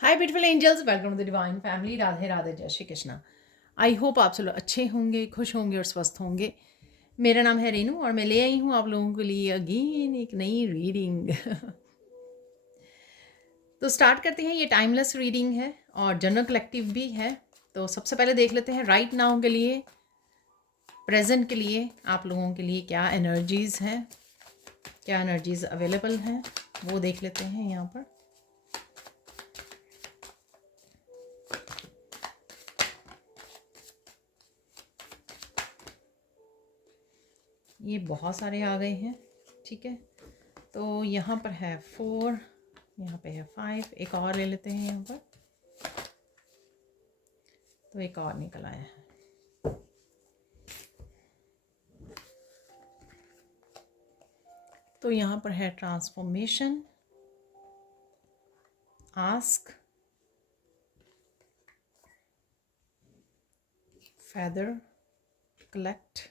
Hi beautiful angels, welcome to the divine family. Radhe Radhe, जय Shri Krishna. I hope आप सब लोग अच्छे होंगे, खुश होंगे और स्वस्थ होंगे। मेरा नाम है रेनू और मैं ले आई हूँ आप लोगों के लिए अगेन एक नई रीडिंग। तो स्टार्ट करते हैं। ये टाइमलेस रीडिंग है और जनरल कलेक्टिव भी है। तो सबसे पहले देख लेते हैं राइट नाउ के लिए, प्रेजेंट के लिए आप लोगों के लिए क्या एनर्जीज़ हैं, क्या एनर्जीज़ अवेलेबल हैं, वो देख लेते हैं यहाँ पर। ये बहुत सारे आ गए हैं, ठीक है। तो यहाँ पर है 4, यहाँ पे है 5, एक और ले लेते हैं यहाँ पर। तो एक और निकल आया है। तो यहाँ पर है ट्रांसफॉर्मेशन, आस्क, फेदर, कलेक्ट,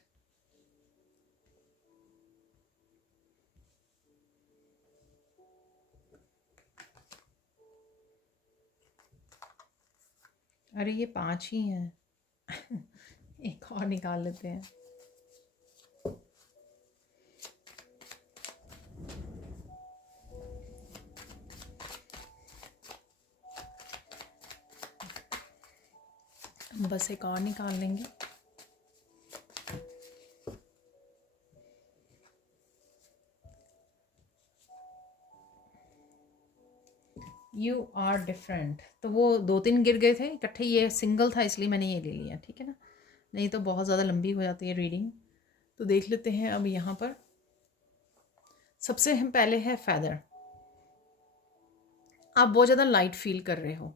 अरे ये 5 ही हैं। एक और निकाल लेते हैं। बस एक और निकाल लेंगे। You are different. तो वो 2-3 गिर गए थे इकट्ठे, ये सिंगल था इसलिए मैंने ये ले लिया, ठीक है ना। नहीं तो बहुत ज़्यादा लंबी हो जाती है रीडिंग। तो देख लेते हैं अब यहाँ पर। सबसे हम पहले है फेदर। आप बहुत ज़्यादा लाइट फील कर रहे हो,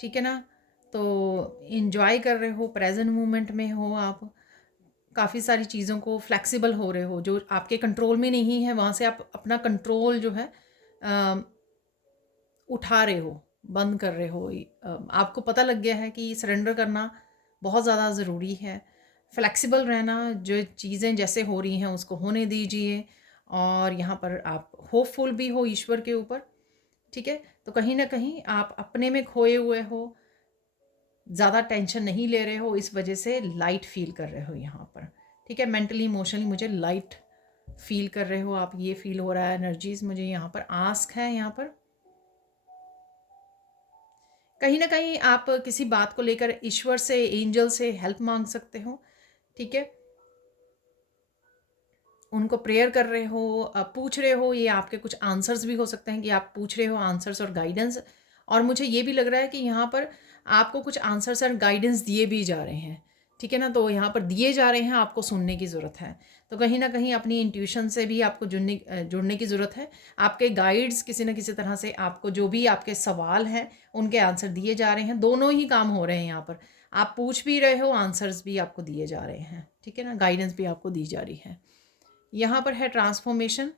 ठीक है ना। तो इन्जॉय कर रहे हो, प्रेजेंट मोमेंट में हो आप। काफ़ी सारी चीज़ों को फ्लेक्सिबल हो रहे हो, जो आपके कंट्रोल में नहीं है वहाँ से आप अपना कंट्रोल जो है उठा रहे हो, बंद कर रहे हो। आपको पता लग गया है कि सरेंडर करना बहुत ज़्यादा ज़रूरी है। फ्लेक्सिबल रहना, जो चीज़ें जैसे हो रही हैं उसको होने दीजिए। और यहाँ पर आप होपफुल भी हो ईश्वर के ऊपर, ठीक है। तो कहीं ना कहीं आप अपने में खोए हुए हो, ज़्यादा टेंशन नहीं ले रहे हो, इस वजह से लाइट फील कर रहे हो यहाँ पर, ठीक है। मेंटली इमोशनली मुझे लाइट फील कर रहे हो आप, ये फील हो रहा है एनर्जीज मुझे यहाँ पर। आस्क है यहाँ पर, कहीं ना कहीं आप किसी बात को लेकर ईश्वर से, एंजल से हेल्प मांग सकते हो, ठीक है। उनको प्रेयर कर रहे हो, पूछ रहे हो। ये आपके कुछ आंसर्स भी हो सकते हैं कि आप पूछ रहे हो आंसर्स और गाइडेंस। और मुझे ये भी लग रहा है कि यहाँ पर आपको कुछ आंसर्स और गाइडेंस दिए भी जा रहे हैं, ठीक है ना। तो यहाँ पर दिए जा रहे हैं, आपको सुनने की ज़रूरत है। तो कहीं ना कहीं अपनी इंट्यूशन से भी आपको जुड़ने की ज़रूरत है। आपके गाइड्स किसी न किसी तरह से आपको जो भी आपके सवाल हैं उनके आंसर दिए जा रहे हैं। दोनों ही काम हो रहे हैं यहाँ पर। आप पूछ भी रहे हो, आंसर्स भी आपको दिए जा रहे हैं, ठीक है ना। गाइडेंस भी आपको दी जा रही है। यहाँ पर है ट्रांसफॉर्मेशन,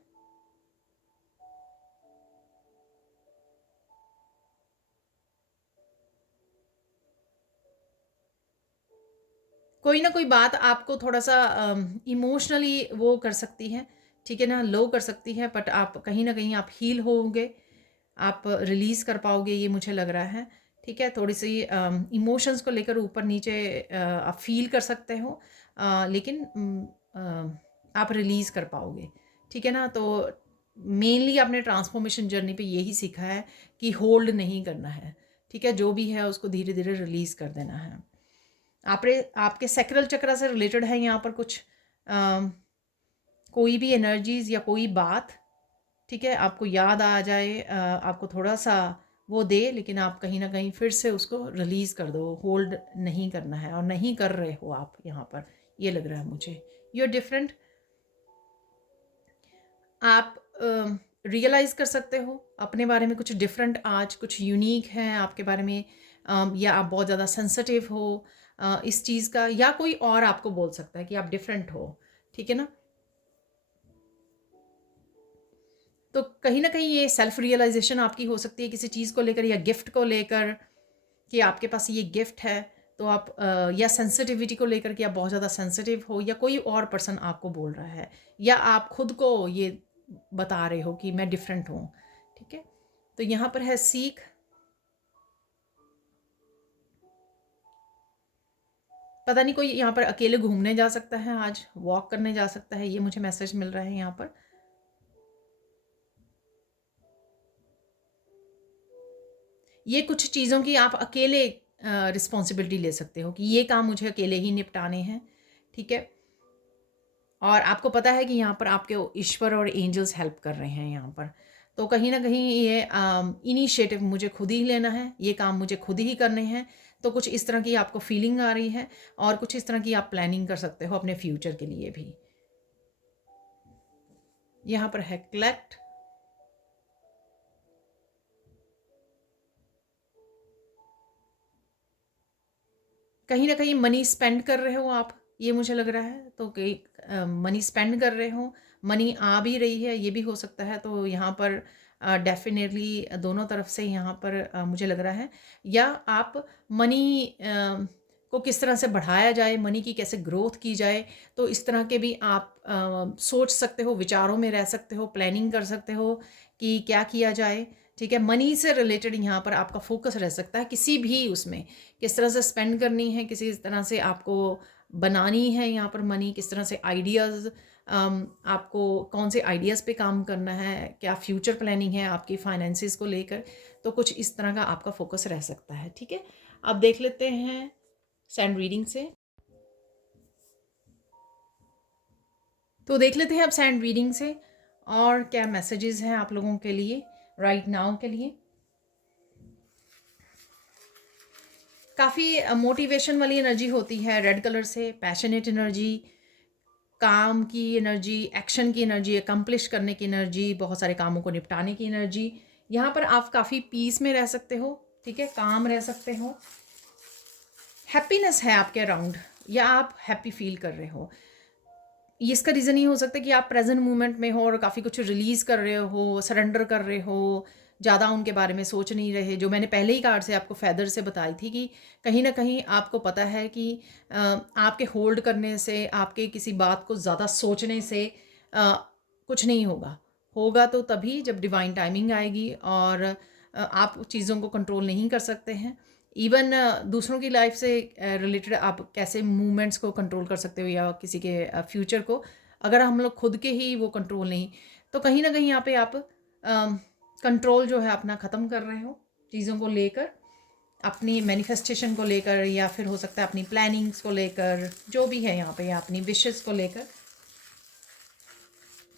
कोई ना कोई बात आपको थोड़ा सा इमोशनली वो कर सकती है, ठीक है ना, लो कर सकती है। बट आप कहीं ना कहीं आप हील होंगे, आप रिलीज़ कर पाओगे, ये मुझे लग रहा है, ठीक है। थोड़ी सी इमोशंस को लेकर ऊपर नीचे आप फील कर सकते हो, लेकिन आप रिलीज़ कर पाओगे, ठीक है ना। तो मेनली आपने ट्रांसफॉर्मेशन जर्नी पे यही सीखा है कि होल्ड नहीं करना है, ठीक है। जो भी है उसको धीरे धीरे रिलीज़ कर देना है। आपके सैक्रल चक्र से रिलेटेड है यहाँ पर कुछ कोई भी एनर्जीज या कोई बात, ठीक है, आपको याद आ जाए, आपको थोड़ा सा वो दे, लेकिन आप कहीं ना कहीं फिर से उसको रिलीज़ कर दो। होल्ड नहीं करना है और नहीं कर रहे हो आप यहाँ पर, ये लग रहा है मुझे। You are different. आप रियलाइज़ कर सकते हो अपने बारे में कुछ डिफरेंट, आज कुछ यूनिक है आपके बारे में। या आप बहुत ज़्यादा सेंसिटिव हो इस चीज़ का, या कोई और आपको बोल सकता है कि आप डिफरेंट हो, ठीक है ना। तो कहीं ना कहीं ये सेल्फ रियलाइजेशन आपकी हो सकती है किसी चीज़ को लेकर या गिफ्ट को लेकर, कि आपके पास ये गिफ्ट है। तो आप या सेंसिटिविटी को लेकर कि आप बहुत ज़्यादा सेंसिटिव हो, या कोई और पर्सन आपको बोल रहा है, या आप खुद को ये बता रहे हो कि मैं डिफरेंट हूँ, ठीक है। तो यहाँ पर है सीख, पता नहीं कोई यहाँ पर अकेले घूमने जा सकता है, आज वॉक करने जा सकता है, ये मुझे मैसेज मिल रहा है यहाँ पर। ये कुछ चीज़ों की आप अकेले रिस्पॉन्सिबिलिटी ले सकते हो कि ये काम मुझे अकेले ही निपटाने हैं, ठीक है। और आपको पता है कि यहाँ पर आपके ईश्वर और एंजल्स हेल्प कर रहे हैं यहाँ पर। तो कहीं न कहीं ये इनिशिएटिव मुझे खुद ही लेना है, ये काम मुझे खुद ही करने हैं। तो कुछ इस तरह की आपको फीलिंग आ रही है और कुछ इस तरह की आप प्लानिंग कर सकते हो अपने फ्यूचर के लिए भी। यहाँ पर है कलेक्ट, कहीं न कहीं मनी स्पेंड कर रहे हो आप, ये मुझे लग रहा है। तो कहीं मनी स्पेंड कर रहे हो, मनी आ भी रही है, ये भी हो सकता है। तो यहाँ पर डेफ़िनेटली दोनों तरफ से यहाँ पर मुझे लग रहा है। या आप मनी को किस तरह से बढ़ाया जाए, मनी की कैसे ग्रोथ की जाए, तो इस तरह के भी आप सोच सकते हो, विचारों में रह सकते हो, प्लानिंग कर सकते हो कि क्या किया जाए, ठीक है। मनी से रिलेटेड यहाँ पर आपका फोकस रह सकता है, किसी भी उसमें किस तरह से स्पेंड करनी है, किसी तरह से आपको बनानी है यहाँ पर मनी, किस तरह से आइडियाज़, आपको कौन से आइडियाज़ पे काम करना है, क्या फ्यूचर प्लानिंग है आपकी फाइनेंसिस को लेकर। तो कुछ इस तरह का आपका फोकस रह सकता है, ठीक है। अब देख लेते हैं सैंड रीडिंग से। तो देख लेते हैं अब सैंड रीडिंग से और क्या मैसेजेस हैं आप लोगों के लिए राइट नाउ के लिए। काफ़ी मोटिवेशन वाली एनर्जी होती है रेड कलर से, पैशनेट एनर्जी, काम की एनर्जी, एक्शन की एनर्जी, अकम्प्लिश करने की एनर्जी, बहुत सारे कामों को निपटाने की एनर्जी। यहाँ पर आप काफ़ी पीस में रह सकते हो, ठीक है, काम रह सकते हो, हैप्पीनेस है आपके अराउंड या आप हैप्पी फील कर रहे हो। इसका रीज़न ये हो सकता है कि आप प्रेजेंट मोमेंट में हो और काफ़ी कुछ रिलीज़ कर रहे हो, सरेंडर कर रहे हो, ज़्यादा उनके बारे में सोच नहीं रहे। जो मैंने पहले ही कार्ड से आपको फेदर से बताई थी कि कहीं न कहीं आपको पता है कि आपके होल्ड करने से, आपके किसी बात को ज़्यादा सोचने से कुछ नहीं होगा। होगा तो तभी जब डिवाइन टाइमिंग आएगी और आप चीज़ों को कंट्रोल नहीं कर सकते हैं। इवन दूसरों की लाइफ से रिलेटेड आप कैसे मूवमेंट्स को कंट्रोल कर सकते हो या किसी के फ्यूचर को, अगर हम लोग खुद के ही वो कंट्रोल नहीं, तो कहीं ना कहीं यहाँ पे आप कंट्रोल जो है अपना ख़त्म कर रहे हो चीज़ों को लेकर, अपनी मैनिफेस्टेशन को लेकर, या फिर हो सकता है अपनी प्लानिंग्स को लेकर, जो भी है यहाँ पे, या अपनी विशेस को लेकर।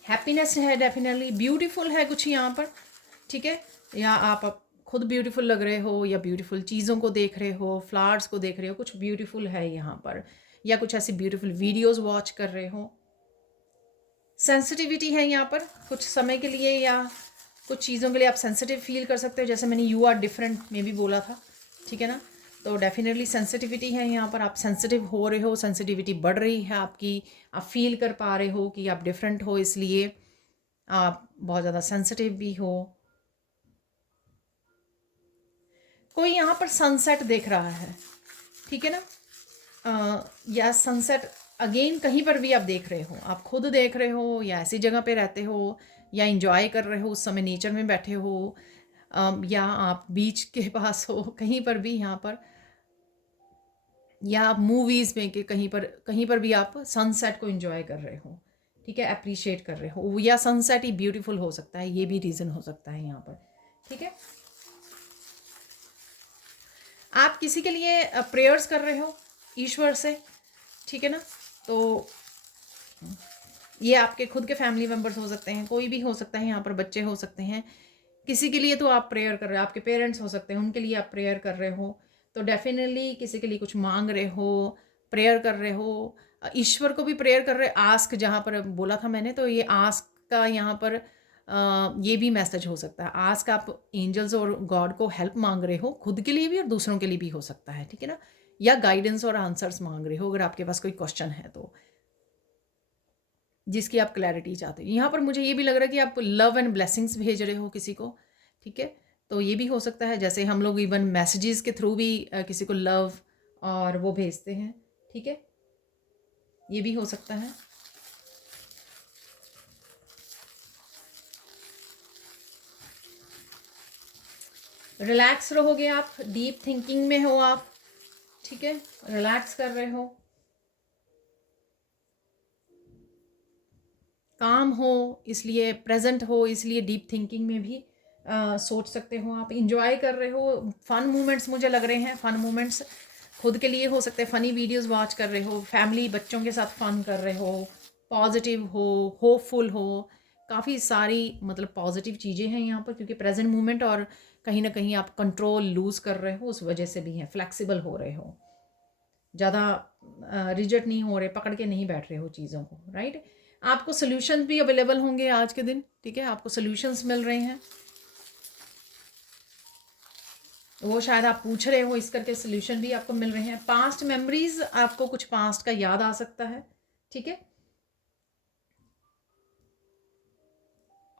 हैप्पीनेस है डेफिनेटली, ब्यूटीफुल है कुछ यहाँ पर, ठीक है। या आप खुद ब्यूटीफुल लग रहे हो या ब्यूटीफुल चीज़ों को देख रहे हो, फ्लावर्स को देख रहे हो, कुछ ब्यूटीफुल है यहाँ पर, या कुछ ऐसी ब्यूटीफुल वीडियोस वॉच कर रहे हो। सेंसिटिविटी है यहाँ पर कुछ समय के लिए, या कुछ चीज़ों के लिए आप सेंसिटिव फील कर सकते हो, जैसे मैंने यू आर डिफरेंट में भी बोला था, ठीक है ना। तो डेफिनेटली सेंसिटिविटी है यहाँ पर, आप सेंसिटिव हो रहे हो, सेंसिटिविटी बढ़ रही है आपकी, आप फील कर पा रहे हो कि आप डिफरेंट हो, इसलिए आप बहुत ज़्यादा सेंसिटिव भी हो। कोई यहाँ पर सनसेट देख रहा है, ठीक है ना, या सनसेट अगेन कहीं पर भी आप देख रहे हो, आप खुद देख रहे हो या ऐसी जगह पे रहते हो, या इंजॉय कर रहे हो उस समय नेचर में बैठे हो, या आप बीच के पास हो, कहीं पर भी यहाँ पर, या आप मूवीज़ में कि कहीं पर भी आप सनसेट को इंजॉय कर रहे हो, ठीक है, अप्रिशिएट कर रहे हो, या सनसेट ही ब्यूटीफुल हो सकता है, ये भी रीज़न हो सकता है यहाँ पर, ठीक है। आप किसी के लिए प्रेयर्स कर रहे हो ईश्वर से, ठीक है ना। तो ये आपके खुद के फैमिली मेम्बर्स हो सकते हैं, कोई भी हो सकता है, यहाँ पर बच्चे हो सकते हैं, किसी के लिए तो आप प्रेयर कर रहे हो, आपके पेरेंट्स हो सकते हैं, उनके लिए आप प्रेयर कर रहे हो। तो डेफिनेटली किसी के लिए कुछ मांग रहे हो, प्रेयर कर रहे हो, ईश्वर को भी प्रेयर कर रहे, आस्क जहाँ पर बोला था मैंने, तो ये आस्क का यहाँ पर ये भी मैसेज हो सकता है। आस्क आप एंजल्स और गॉड को हेल्प मांग रहे हो, खुद के लिए भी और दूसरों के लिए भी हो सकता है, ठीक है ना। या गाइडेंस और आंसर्स मांग रहे हो अगर आपके पास कोई क्वेश्चन है तो, जिसकी आप क्लैरिटी चाहते हो। यहाँ पर मुझे ये भी लग रहा है कि आप लव एंड ब्लेसिंग्स भेज रहे हो किसी को, ठीक है। तो ये भी हो सकता है, जैसे हम लोग इवन मैसेजेस के थ्रू भी किसी को लव और वो भेजते हैं, ठीक है, ये भी हो सकता है। रिलैक्स रहोगे आप, डीप थिंकिंग में हो आप, ठीक है, रिलैक्स कर रहे हो, काम हो, इसलिए प्रेजेंट हो, इसलिए डीप थिंकिंग में भी सोच सकते हो आप। इंजॉय कर रहे हो, फन मोमेंट्स मुझे लग रहे हैं, फन मोमेंट्स खुद के लिए हो सकते हैं, फ़नी वीडियोस वॉच कर रहे हो, फैमिली बच्चों के साथ फ़न कर रहे हो, पॉजिटिव हो, होपफुल हो, काफ़ी सारी मतलब पॉजिटिव चीज़ें हैं यहाँ पर, क्योंकि प्रेजेंट मोमेंट और कहीं ना कहीं आप कंट्रोल लूज़ कर रहे हो, उस वजह से भी है, फ्लेक्सिबल हो रहे हो, ज़्यादा रिजेक्ट नहीं हो रहे, पकड़ के नहीं बैठ रहे हो चीज़ों को, राइट। आपको सोल्यूशन भी अवेलेबल होंगे आज के दिन, ठीक है, आपको सोल्यूशंस मिल रहे हैं, वो शायद आप पूछ रहे हो, इस करके सोल्यूशन भी आपको मिल रहे हैं। पास्ट मेमोरीज, आपको कुछ पास्ट का याद आ सकता है, ठीक है,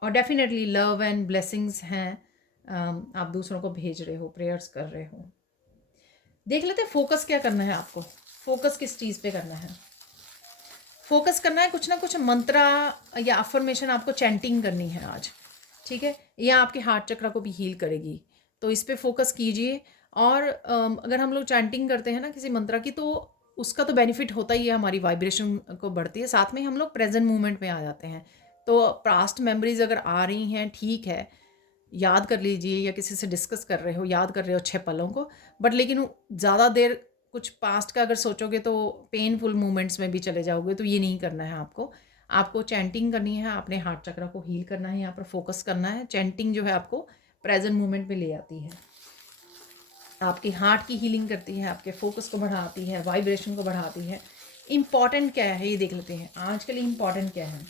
और डेफिनेटली लव एंड ब्लेसिंग्स हैं, आप दूसरों को भेज रहे हो, प्रेयर्स कर रहे हो। देख लेते हैं फोकस क्या करना है आपको, फोकस किस चीज़ पे करना है। फोकस करना है कुछ ना कुछ मंत्रा या अफर्मेशन, आपको चैंटिंग करनी है आज, ठीक है, यह आपके हार्ट चक्र को भी हील करेगी, तो इस पे फोकस कीजिए। और अगर हम लोग चैंटिंग करते हैं ना किसी मंत्रा की, तो उसका तो बेनिफिट होता ही है, हमारी वाइब्रेशन को बढ़ती है, साथ में हम लोग प्रेजेंट मोमेंट में आ जाते हैं। तो पास्ट मेमोरीज अगर आ रही हैं, ठीक है, याद कर लीजिए, या किसी से डिस्कस कर रहे हो, याद कर रहे हो अच्छे पलों को, बट लेकिन ज़्यादा देर कुछ पास्ट का अगर सोचोगे तो पेनफुल मोमेंट्स में भी चले जाओगे, तो ये नहीं करना है आपको। आपको चैंटिंग करनी है, अपने हार्ट चक्र को हील करना है, यहाँ पर फोकस करना है। चैंटिंग जो है आपको प्रेजेंट मोमेंट में ले आती है, आपकी हार्ट की हीलिंग करती है, आपके फोकस को बढ़ाती है, वाइब्रेशन को बढ़ाती है। इम्पॉर्टेंट क्या है ये देख लेते हैं, आज के लिए इम्पॉर्टेंट क्या है।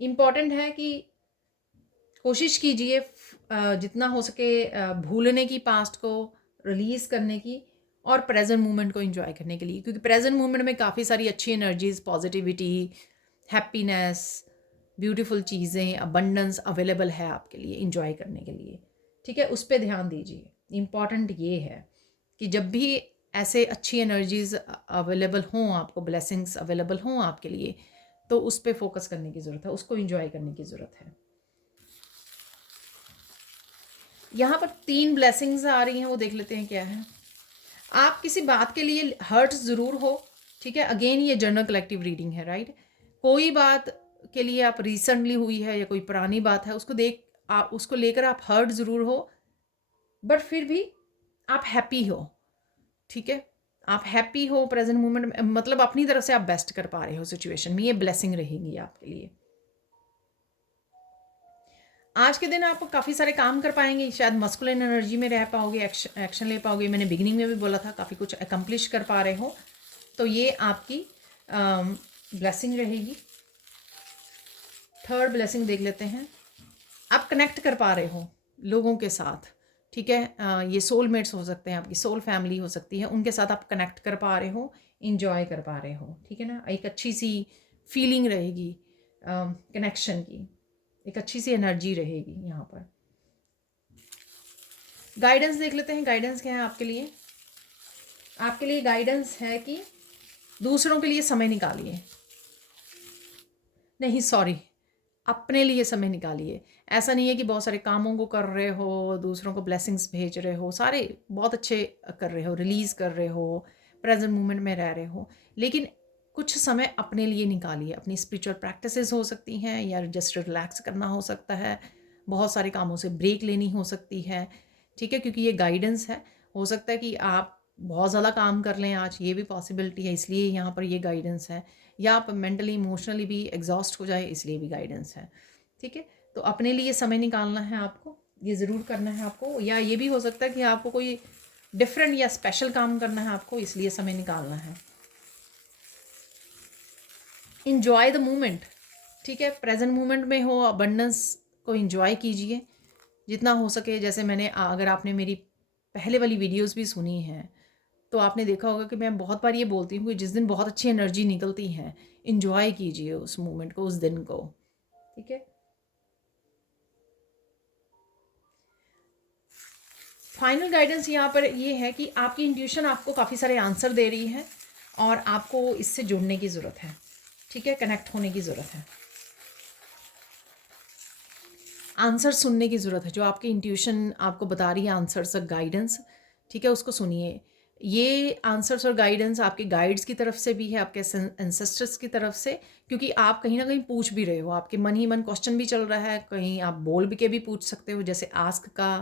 इम्पॉर्टेंट है कि कोशिश कीजिए जितना हो सके भूलने की, पास्ट को रिलीज़ करने की, और प्रेजेंट मोमेंट को एंजॉय करने के लिए, क्योंकि प्रेजेंट मोमेंट में काफ़ी सारी अच्छी एनर्जीज, पॉजिटिविटी, हैप्पीनेस, ब्यूटीफुल चीज़ें, अबंडेंस अवेलेबल है आपके लिए एंजॉय करने के लिए, ठीक है, उस पर ध्यान दीजिए। इम्पॉर्टेंट ये है कि जब भी ऐसे अच्छी एनर्जीज अवेलेबल हों आपको, ब्लेसिंग्स अवेलेबल हों आपके लिए, तो उस पर फोकस करने की ज़रूरत है, उसको एंजॉय करने की ज़रूरत है। यहाँ पर 3 ब्लेसिंग्स आ रही हैं, वो देख लेते हैं क्या है। आप किसी बात के लिए हर्ट ज़रूर हो, ठीक है, अगेन ये जनरल कलेक्टिव रीडिंग है, राइट। कोई बात के लिए आप रिसेंटली हुई है या कोई पुरानी बात है, उसको देख आप उसको लेकर आप हर्ट ज़रूर हो, बट फिर भी आप हैप्पी हो, ठीक है, आप हैप्पी हो प्रेजेंट मोमेंट में, मतलब अपनी तरफ से आप बेस्ट कर पा रहे हो सिचुएशन में, ये ब्लेसिंग रहेगी आपके लिए। आज के दिन आप काफ़ी सारे काम कर पाएंगे, शायद मस्कुलिन एनर्जी में रह पाओगे, एक्शन ले पाओगे, मैंने बिगिनिंग में भी बोला था, काफ़ी कुछ अकम्प्लिश कर पा रहे हो, तो ये आपकी ब्लेसिंग रहेगी। थर्ड ब्लेसिंग देख लेते हैं, आप कनेक्ट कर पा रहे हो लोगों के साथ, ठीक है, ये सोलमेट्स हो सकते हैं, आपकी सोल फैमिली हो सकती है, उनके साथ आप कनेक्ट कर पा रहे हो, इंजॉय कर पा रहे हो, ठीक है ना, एक अच्छी सी फीलिंग रहेगी कनेक्शन की, एक अच्छी सी एनर्जी रहेगी यहाँ पर। गाइडेंस देख लेते हैं, गाइडेंस क्या है आपके लिए। आपके लिए गाइडेंस है कि दूसरों के लिए समय निकालिए, नहीं सॉरी, अपने लिए समय निकालिए। ऐसा नहीं है कि बहुत सारे कामों को कर रहे हो, दूसरों को ब्लेसिंग्स भेज रहे हो, सारे बहुत अच्छे कर रहे हो, रिलीज़ कर रहे हो, प्रेजेंट मोमेंट में रह रहे हो, लेकिन कुछ समय अपने लिए निकालिए। अपनी स्पिरिचुअल प्रैक्टिसेस हो सकती हैं, या जस्ट रिलैक्स करना हो सकता है, बहुत सारे कामों से ब्रेक लेनी हो सकती है, ठीक है, क्योंकि ये गाइडेंस है। हो सकता है कि आप बहुत ज़्यादा काम कर लें आज, ये भी पॉसिबिलिटी है, इसलिए यहाँ पर ये गाइडेंस है, या आप मेंटली इमोशनली भी एग्जॉस्ट हो जाए, इसलिए भी गाइडेंस है, ठीक है। तो अपने लिए समय निकालना है आपको, ये ज़रूर करना है आपको, या ये भी हो सकता है कि आपको कोई डिफरेंट या स्पेशल काम करना है आपको, इसलिए समय निकालना है। इंजॉय द मोमेंट, ठीक है, प्रेजेंट मोमेंट में हो, अबंडेंस को इंजॉय कीजिए जितना हो सके। जैसे मैंने अगर आपने मेरी पहले वाली वीडियोस भी सुनी हैं, तो आपने देखा होगा कि मैं बहुत बार ये बोलती हूँ कि जिस दिन बहुत अच्छी एनर्जी निकलती है, इंजॉय कीजिए उस मोमेंट को, उस दिन को, ठीक है। फाइनल गाइडेंस यहाँ पर ये है कि आपकी इंट्यूशन आपको काफ़ी सारे आंसर दे रही है, और आपको इससे जुड़ने की ज़रूरत है, ठीक है, कनेक्ट होने की ज़रूरत है। आंसर सुनने की ज़रूरत है, जो आपकी इंट्यूशन आपको बता रही है आंसर्स और गाइडेंस, ठीक है, उसको सुनिए। ये आंसर्स और गाइडेंस आपके गाइड्स की तरफ से भी है, आपके एंसेस्टर्स की तरफ से, क्योंकि आप कहीं ना कहीं पूछ भी रहे हो, आपके मन ही मन क्वेश्चन भी चल रहा है, कहीं आप बोल भी के भी पूछ सकते हो, जैसे आस्क का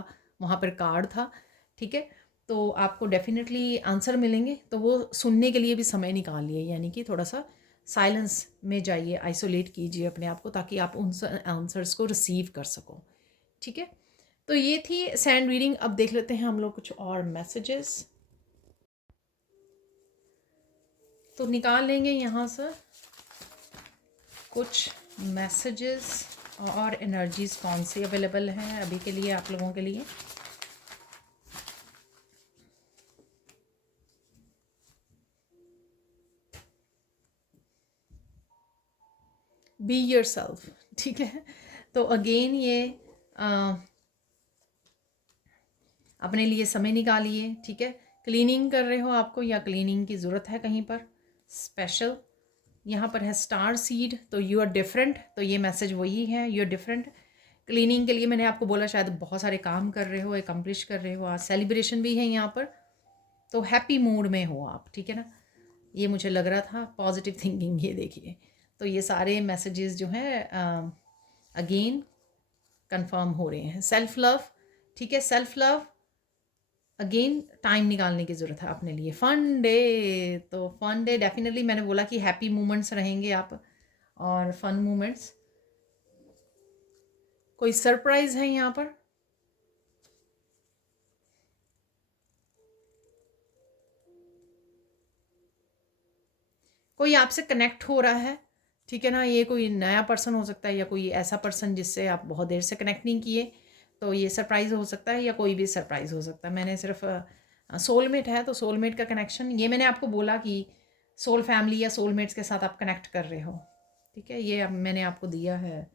वहाँ पर कार्ड था, ठीक है। तो आपको डेफिनेटली आंसर मिलेंगे, तो वो सुनने के लिए भी समय निकालिए, यानी कि थोड़ा सा साइलेंस में जाइए, आइसोलेट कीजिए अपने आप को, ताकि आप उन आंसर्स को रिसीव कर सको, ठीक है। तो ये थी सैंड रीडिंग। अब देख लेते हैं हम लोग कुछ और मैसेजेस। तो निकाल लेंगे यहाँ से कुछ मैसेजेस और एनर्जीज कौन सी अवेलेबल हैं अभी के लिए आप लोगों के लिए। बी योरसेल्फ, ठीक है। तो अगेन ये अपने लिए समय निकालिए, ठीक है। क्लीनिंग कर रहे हो आपको, या क्लीनिंग की ज़रूरत है कहीं पर स्पेशल, यहाँ पर है स्टार सीड, तो यू आर डिफरेंट, तो ये मैसेज वही है, यू आर डिफरेंट। क्लीनिंग के लिए मैंने आपको बोला शायद बहुत सारे काम कर रहे हो, एकम्प्लिश कर रहे हो, आज सेलिब्रेशन भी है यहाँ पर, तो हैप्पी मूड में हो आप, ठीक है ना। ये मुझे लग रहा था, पॉजिटिव थिंकिंग, ये देखिए। तो ये सारे मैसेजेस जो हैं अगेन कंफर्म हो रहे हैं। सेल्फ लव, ठीक है, सेल्फ लव अगेन टाइम निकालने की ज़रूरत है अपने लिए। फ़न डे, तो फ़न डे डेफिनेटली मैंने बोला कि हैप्पी मोमेंट्स रहेंगे आप, और फन मोमेंट्स। कोई सरप्राइज़ है यहाँ पर, कोई आपसे कनेक्ट हो रहा है, ठीक है ना। ये कोई नया पर्सन हो सकता है, या कोई ऐसा पर्सन जिससे आप बहुत देर से कनेक्ट नहीं किए, तो ये सरप्राइज़ हो सकता है, या कोई भी सरप्राइज़ हो सकता है। मैंने सिर्फ सोलमेट है, तो सोलमेट का कनेक्शन, ये मैंने आपको बोला कि सोल फैमिली या सोलमेट्स के साथ आप कनेक्ट कर रहे हो, ठीक है। ये अब मैंने आपको दिया है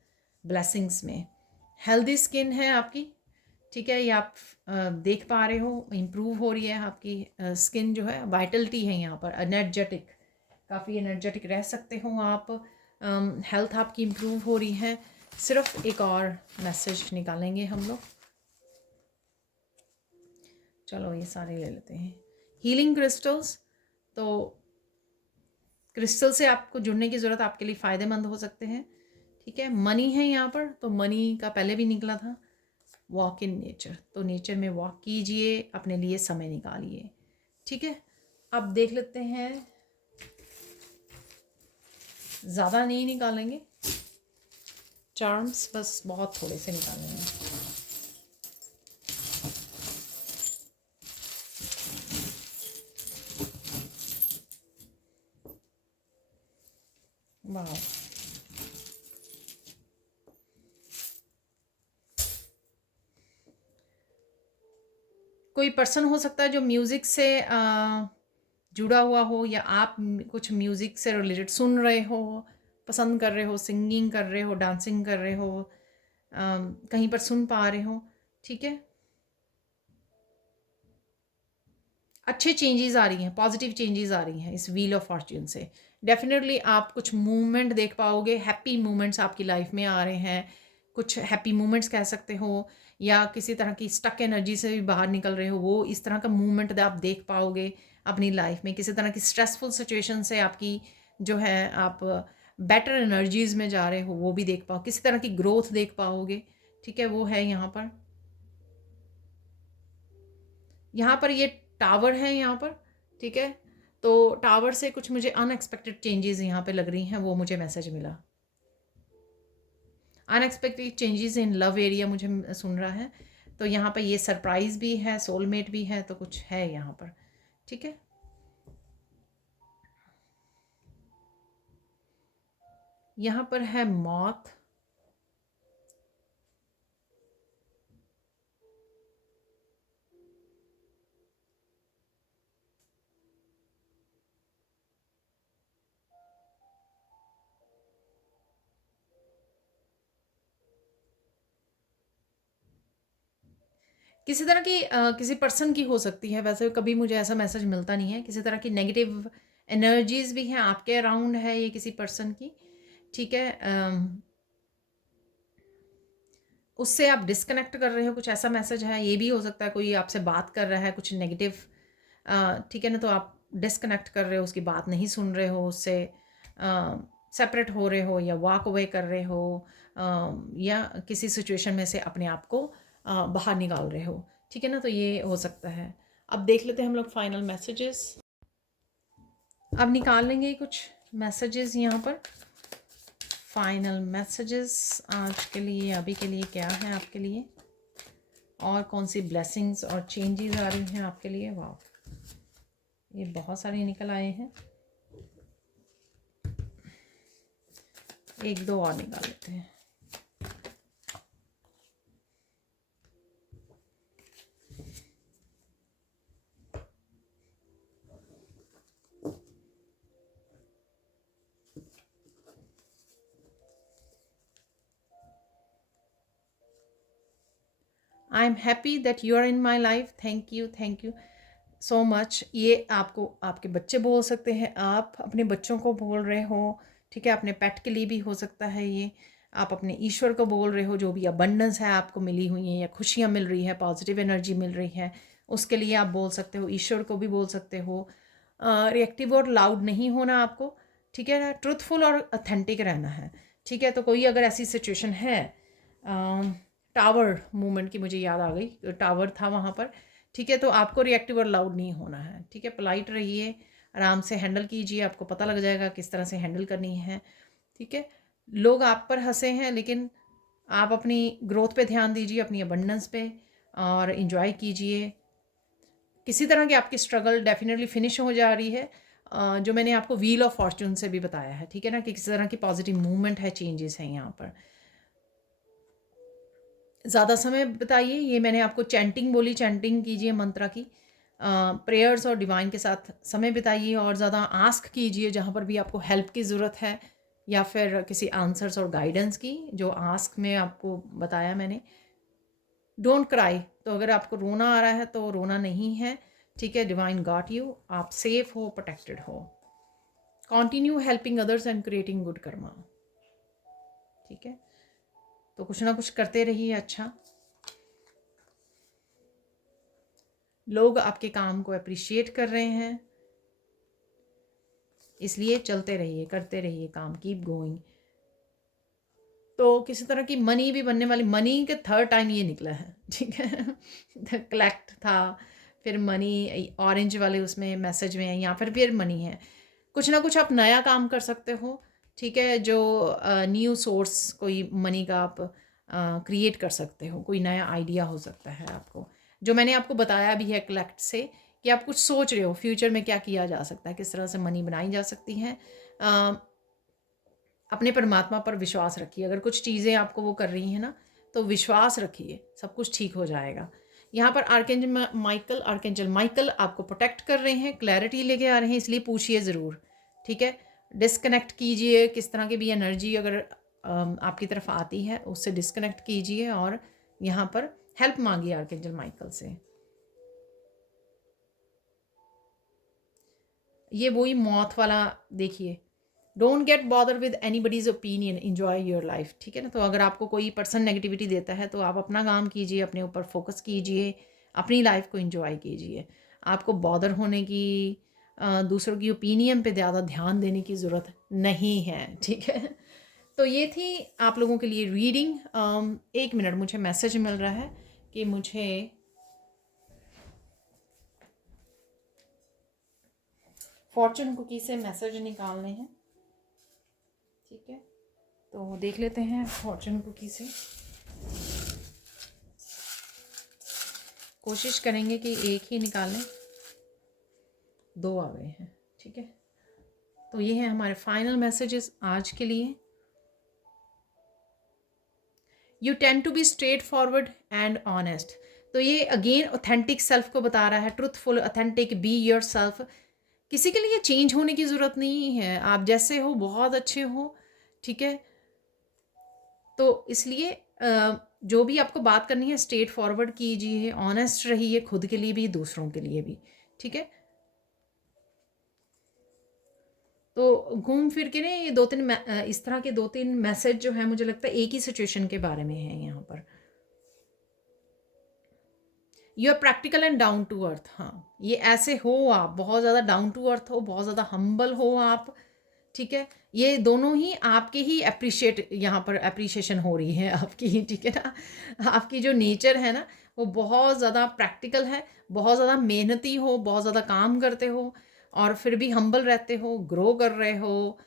ब्लेसिंग्स में। हेल्दी स्किन है आपकी, ठीक है, ये आप देख पा रहे हो, इम्प्रूव हो रही है आपकी स्किन जो है, वाइटलिटी है यहाँ पर, एनर्जेटिक, काफ़ी एनर्जेटिक रह सकते हो आप। हेल्थ आपकी इम्प्रूव हो रही है। सिर्फ एक और मैसेज निकालेंगे हम लोग, चलो ये सारे ले लेते हैं। हीलिंग क्रिस्टल्स, तो क्रिस्टल से आपको जुड़ने की ज़रूरत, आपके लिए फ़ायदेमंद हो सकते हैं, ठीक है। मनी है यहाँ पर, तो मनी का पहले भी निकला था। वॉक इन नेचर, तो नेचर में वॉक कीजिए, अपने लिए समय निकालिए, ठीक है। अब देख लेते हैं, ज़्यादा नहीं निकालेंगे चार्म्स, बस बहुत थोड़े से निकालेंगे। वाह, कोई पर्सन हो सकता है जो म्यूज़िक से जुड़ा हुआ हो, या आप कुछ म्यूज़िक से रिलेटेड सुन रहे हो, पसंद कर रहे हो, सिंगिंग कर रहे हो, डांसिंग कर रहे हो, कहीं पर सुन पा रहे हो, ठीक है। अच्छे चेंजेस आ रही हैं, पॉजिटिव चेंजेस आ रही हैं इस व्हील ऑफ फॉर्च्यून से। डेफिनेटली आप कुछ मूवमेंट देख पाओगे, हैप्पी मूवमेंट्स आपकी लाइफ में आ रहे हैं, कुछ हैप्पी मूवमेंट्स कह सकते हो, या किसी तरह की स्टक एनर्जी से भी बाहर निकल रहे हो, वो इस तरह का मूवमेंट आप देख पाओगे अपनी लाइफ में। किसी तरह की स्ट्रेसफुल सिचुएशन से आपकी जो है, आप बेटर एनर्जीज़ में जा रहे हो, वो भी देख पाओ, किसी तरह की ग्रोथ देख पाओगे, ठीक है, वो है यहाँ पर। यहाँ पर ये टावर है यहाँ पर, ठीक है। तो टावर से कुछ मुझे अनएक्सपेक्टेड चेंजेस यहाँ पे लग रही हैं, वो मुझे मैसेज मिला। Unexpected changes in love area मुझे सुन रहा है, तो यहाँ पर ये सरप्राइज भी है, सोलमेट भी है, तो कुछ है यहाँ पर, ठीक है। यहाँ पर है मौत, किसी तरह की किसी पर्सन की हो सकती है, वैसे कभी मुझे ऐसा मैसेज मिलता नहीं है। किसी तरह की नेगेटिव एनर्जीज भी हैं आपके अराउंड, है ये किसी पर्सन की, ठीक है। उससे आप डिस्कनेक्ट कर रहे हो, कुछ ऐसा मैसेज है। ये भी हो सकता है कोई आपसे बात कर रहा है कुछ नेगेटिव, ठीक है ना, तो आप डिस्कनेक्ट कर रहे हो, उसकी बात नहीं सुन रहे हो, उससे सेपरेट हो रहे हो या वॉक अवे कर रहे हो, या किसी सिचुएशन में से अपने आप को बाहर निकाल रहे हो, ठीक है ना, तो ये हो सकता है। अब देख लेते हैं हम लोग फाइनल मैसेजेस। अब निकाल लेंगे कुछ मैसेजेस यहाँ पर। फाइनल मैसेजेस आज के लिए, अभी के लिए क्या है आपके लिए, और कौन सी ब्लेसिंग्स और चेंजेस आ रही हैं आपके लिए। वाह, ये बहुत सारे निकल आए हैं। एक दो और निकाल लेते हैं। I am happy that you are in my life, thank you so much. ये आपको आपके बच्चे बोल सकते हैं, आप अपने बच्चों को बोल रहे हो, ठीक है, अपने पेट के लिए भी हो सकता है ये। आप अपने ईश्वर को बोल रहे हो, जो भी अबंडेंस है आपको मिली हुई है या खुशियाँ मिल रही है, पॉजिटिव एनर्जी मिल रही है, उसके लिए आप बोल सकते हो। ईश्वर को भी बोल सकते हो। रिएक्टिव और लाउड नहीं होना आपको, ठीक है ना, ट्रुथफुल और ऑथेंटिक रहना है, ठीक है। तो कोई अगर ऐसी सिचुएशन है, टावर मूवमेंट की मुझे याद आ गई, टावर था वहाँ पर, ठीक है, तो आपको रिएक्टिव और लाउड नहीं होना है, ठीक है। पोलाइट रहिए, आराम से हैंडल कीजिए, आपको पता लग जाएगा किस तरह से हैंडल करनी है, ठीक है। लोग आप पर हंसे हैं, लेकिन आप अपनी ग्रोथ पे ध्यान दीजिए, अपनी अबंडेंस पे, और इन्जॉय कीजिए। किसी तरह की आपकी स्ट्रगल डेफिनेटली फिनिश हो जा रही है, जो मैंने आपको व्हील ऑफ फॉर्चून से भी बताया है, ठीक है ना, कि किसी तरह की पॉजिटिव मूवमेंट है, चेंजेस हैं यहाँ पर। ज़्यादा समय बताइए, ये मैंने आपको चैंटिंग बोली, चैंटिंग कीजिए मंत्रा की, प्रेयर्स और डिवाइन के साथ समय बिताइए, और ज़्यादा आस्क कीजिए जहाँ पर भी आपको हेल्प की ज़रूरत है, या फिर किसी आंसर्स और गाइडेंस की, जो आस्क में आपको बताया मैंने। डोंट क्राई, तो अगर आपको रोना आ रहा है तो रोना नहीं है, ठीक है। डिवाइन गॉट यू, आप सेफ हो, प्रोटेक्टेड हो। Continue helping others and creating good Karma, ठीक है। तो कुछ ना कुछ करते रहिए अच्छा, लोग आपके काम को अप्रिशिएट कर रहे हैं, इसलिए चलते रहिए, करते रहिए काम, कीप गोइंग। तो किसी तरह की मनी भी बनने वाली, मनी के थर्ड टाइम ये निकला है, ठीक है। कलेक्ट था, फिर मनी ऑरेंज वाले उसमें मैसेज में है, या फिर मनी है। कुछ ना कुछ आप नया काम कर सकते हो, ठीक है, जो न्यू सोर्स कोई मनी का आप क्रिएट कर सकते हो, कोई नया आइडिया हो सकता है आपको, जो मैंने आपको बताया भी है कलेक्ट से, कि आप कुछ सोच रहे हो फ्यूचर में क्या किया जा सकता है, किस तरह से मनी बनाई जा सकती है। अपने परमात्मा पर विश्वास रखिए, अगर कुछ चीज़ें आपको वो कर रही हैं ना, तो विश्वास रखिए, सब कुछ ठीक हो जाएगा। यहाँ पर आर्केंजल माइकल आपको प्रोटेक्ट कर रहे हैं, क्लैरिटी लेके आ रहे हैं, इसलिए पूछिए ज़रूर, ठीक है। डिस्कनेक्ट कीजिए, किस तरह की भी एनर्जी अगर आपकी तरफ आती है उससे डिस्कनेक्ट कीजिए, और यहाँ पर हेल्प मांगिए आर्केंजल माइकल से। ये वही मौत वाला, देखिए, don't get bother with anybody's opinion, enjoy your life, ठीक है ना। तो अगर आपको कोई पर्सन नेगेटिविटी देता है तो आप अपना काम कीजिए, अपने ऊपर फोकस कीजिए, अपनी लाइफ को इन्जॉय कीजिए। आपको बॉदर होने की, दूसरों की ओपिनियन पे ज़्यादा ध्यान देने की ज़रूरत नहीं है, ठीक है। तो ये थी आप लोगों के लिए रीडिंग। 1 मिनट, मुझे मैसेज मिल रहा है कि मुझे फॉर्चून कुकी से मैसेज निकालने हैं, ठीक है। तो देख लेते हैं फॉर्चून कुकी से, कोशिश करेंगे कि एक ही निकालें, 2 आ गए हैं, ठीक है। तो ये है हमारे फाइनल मैसेजेस आज के लिए। You tend to be straight forward and honest, तो ये अगेन ऑथेंटिक सेल्फ को बता रहा है, truthful, authentic, be yourself. किसी के लिए चेंज होने की ज़रूरत नहीं है, आप जैसे हो बहुत अच्छे हो, ठीक है। तो इसलिए जो भी आपको बात करनी है स्ट्रेट फॉरवर्ड कीजिए, ऑनेस्ट रहिए, खुद के लिए भी दूसरों के लिए भी, ठीक है। तो घूम फिर के ना ये 2-3 इस तरह के 2-3 मैसेज जो है, मुझे लगता है एक ही सिचुएशन के बारे में है यहाँ पर, you are practical and down to earth. हाँ, ये ऐसे हो, आप बहुत ज़्यादा डाउन टू अर्थ हो, बहुत ज़्यादा हम्बल हो आप, ठीक है। ये दोनों ही आपके ही अप्रिशिएट, यहाँ पर अप्रिशिएशन हो रही है आपकी, ठीक है ना। आपकी जो नेचर है ना, वो बहुत ज़्यादा प्रैक्टिकल है, बहुत ज़्यादा मेहनती हो, बहुत ज़्यादा काम करते हो, और फिर भी हम्बल रहते हो, ग्रो कर रहे हो,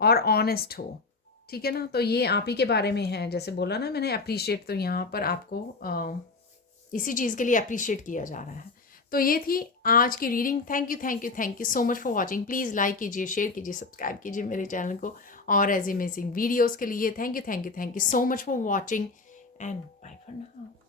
और ऑनेस्ट हो, ठीक है ना। तो ये आप ही के बारे में है, जैसे बोला ना मैंने अप्रिशिएट, तो यहाँ पर आपको इसी चीज़ के लिए अप्रिशिएट किया जा रहा है। तो ये थी आज की reading. Thank you, thank you, thank you so much for watching. Please like कीजिए, शेयर कीजिए, सब्सक्राइब कीजिए मेरे चैनल को, और एज अमेजिंग वीडियोज़ के लिए thank you, thank you, thank you so much for watching, and bye for now.